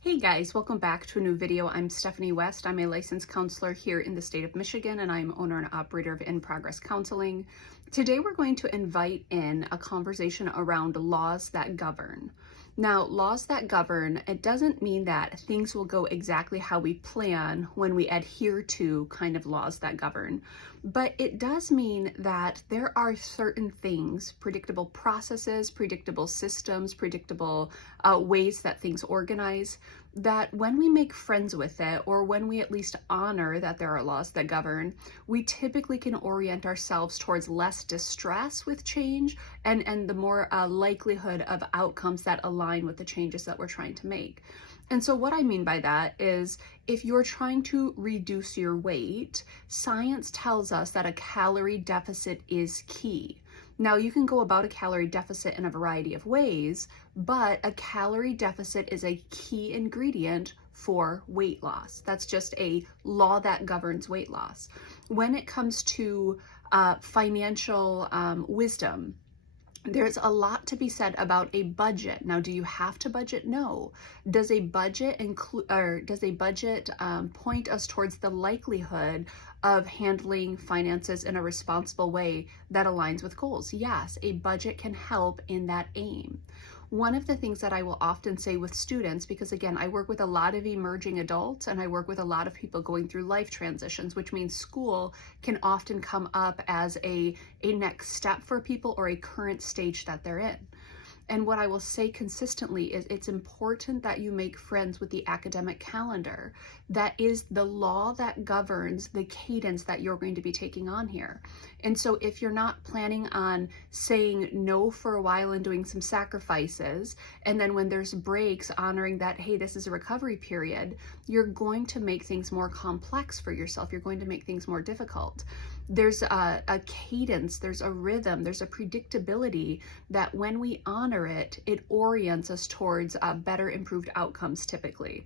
Hey guys, welcome back to a new video. I'm Stephanie West. I'm a licensed counselor here in the state of Michigan, and I'm owner and operator of In Progress Counseling. Today we're going to invite in a conversation around laws that govern. Now, laws that govern, it doesn't mean that things will go exactly how we plan when we adhere to kind of laws that govern, but it does mean that there are certain things, predictable processes, predictable systems, predictable ways that things organize, that when we make friends with it, or when we at least honor that there are laws that govern, we typically can orient ourselves towards less distress with change and the more likelihood of outcomes that align with the changes that we're trying to make. And so what I mean by that is if you're trying to reduce your weight, science tells us that a calorie deficit is key. Now, you can go about a calorie deficit in a variety of ways, but a calorie deficit is a key ingredient for weight loss. That's just a law that governs weight loss. When it comes to financial wisdom, there's a lot to be said about a budget. Now, do you have to budget? No. Does a budget point us towards the likelihood of handling finances in a responsible way that aligns with goals? Yes, a budget can help in that aim. One of the things that I will often say with students, because again, I work with a lot of emerging adults and I work with a lot of people going through life transitions, which means school can often come up as a next step for people or a current stage that they're in. And what I will say consistently is it's important that you make friends with the academic calendar. That is the law that governs the cadence that you're going to be taking on here. And so if you're not planning on saying no for a while and doing some sacrifices, and then when there's breaks, honoring that, hey, this is a recovery period, you're going to make things more complex for yourself. You're going to make things more difficult. There's a cadence, there's a rhythm, there's a predictability that when we honor it, it orients us towards better, improved outcomes typically.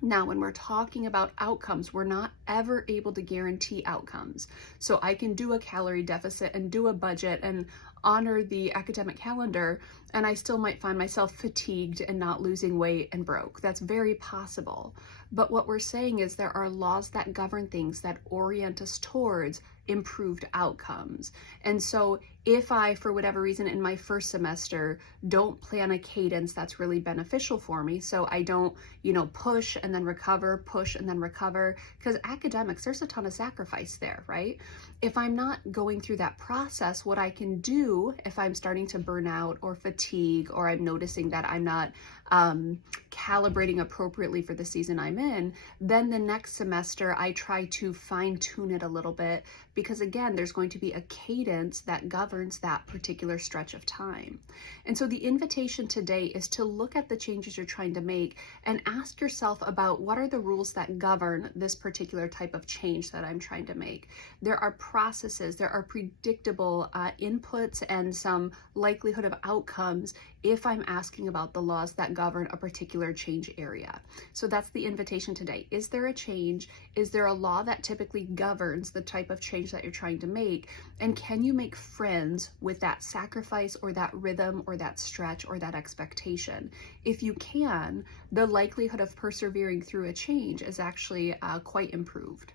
Now, when we're talking about outcomes, we're not ever able to guarantee outcomes. So I can do a calorie deficit and do a budget and honor the academic calendar, and I still might find myself fatigued and not losing weight and broke. That's very possible. But what we're saying is there are laws that govern things that orient us towards improved outcomes. And so if I, for whatever reason, in my first semester, don't plan a cadence that's really beneficial for me, so I don't, push and then recover, push and then recover, because academics, there's a ton of sacrifice there, right? If I'm not going through that process, what I can do if I'm starting to burn out or fatigue, or I'm noticing that I'm not calibrating appropriately for the season I'm in, then the next semester I try to fine tune it a little bit, because again, there's going to be a cadence that governs that particular stretch of time. And so the invitation today is to look at the changes you're trying to make and ask yourself about what are the rules that govern this particular type of change that I'm trying to make. There are processes, there are predictable inputs and some likelihood of outcomes if I'm asking about the laws that govern a particular change area. So that's the invitation today. Is there a change? Is there a law that typically governs the type of change that you're trying to make? And can you make friends with that sacrifice or that rhythm or that stretch or that expectation? If you can, the likelihood of persevering through a change is actually quite improved.